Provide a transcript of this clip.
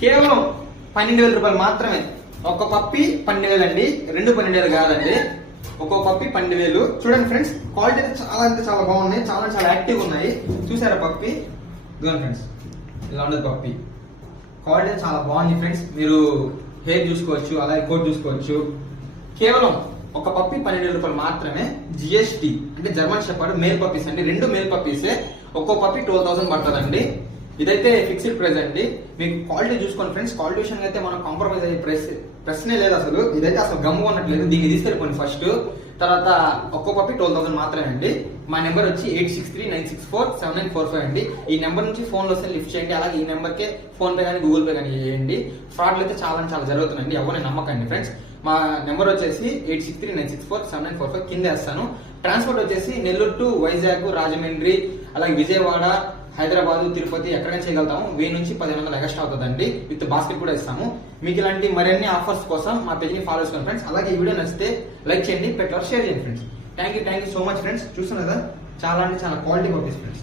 కేవలం 12,000 రూపాయలు మాత్రమే. ఒక పప్పి 12,000 అండి, 12,000 కాదండి. ఒక్కో పప్పి 12,000. చూడండి ఫ్రెండ్స్, క్వాలిటీ అయితే చాలా అంటే చాలా బాగున్నాయి, చాలా యాక్టివ్ ఉన్నాయి. చూసారా పప్పి? చూడండి ఫ్రెండ్స్, ఇలా ఉండదు పప్పి. క్వాలిటీ చాలా బాగుంది ఫ్రెండ్స్. మీరు హెయిర్ చూసుకోవచ్చు, అలాగే కోట్ చూసుకోవచ్చు. కేవలం ఒక పప్పి 12,000 రూపాయలు మాత్రమే. జిఎస్టి అంటే జర్మన్ షెపర్డ్ మేల్ పప్పీస్ అండి, 2 మేల్ పప్పీసే. ఒక్కో పప్పి 12,000 పడుతుందండి. ఇదైతే ఫిక్స్డ్ ప్రైస్ అండి. మీకు క్వాలిటీ చూసుకోండి ఫ్రెండ్స్, క్వాలిటీ విషయంగా అయితే మనం కాంప్రమైజ్ అయ్యే ప్రశ్నే లేదు అసలు. ఇదైతే అసలు గమ్ము ఉన్నట్లేదు. దీన్ని తీసుకెళ్ళిపోండి ఫస్ట్. తర్వాత ఒక్కో పప్పి 12,000 మాత్రమే అండి. మా నెంబర్ వచ్చి 8639647945 అండి. ఈ నెంబర్ నుంచి ఫోన్లో వస్తే లిఫ్ట్ చేయండి. అలాగే ఈ నెంబర్కే ఫోన్ పే కానీ గూగుల్ పే కానీ చేయండి. ఫ్రాడ్లు అయితే చాలా జరుగుతున్నాయండి, ఎవరిని నమ్మకండి ఫ్రెండ్స్. మా నెంబర్ వచ్చేసి 8639647945 కింద వేస్తాను. ట్రాన్స్పోర్ట్ వచ్చేసి నెల్లూరు టు వైజాగ్, రాజమండ్రి, అలాగే విజయవాడ, హైదరాబాద్, తిరుపతి ఎక్కడికైనా చేయగలుగుతాము. 1000 నుంచి 1500 ఎక్స్ట్రా అవుతుందండి. విత్ బాస్కెట్ కూడా ఇస్తాము. మీకు ఇలాంటి మరిన్ని ఆఫర్స్ కోసం మా పేజ్ని ఫాలో చేసుకోండి ఫ్రెండ్స్. అలాగే ఈ వీడియో నచ్చితే లైక్ చేయండి, పెట్టారు షేర్ చేయండి friends. Thank you so much friends. చూస్తున్నారు కదా, చాలా అంటే చాలా క్వాలిటీ పప్పీస్ ఫ్రెండ్స్.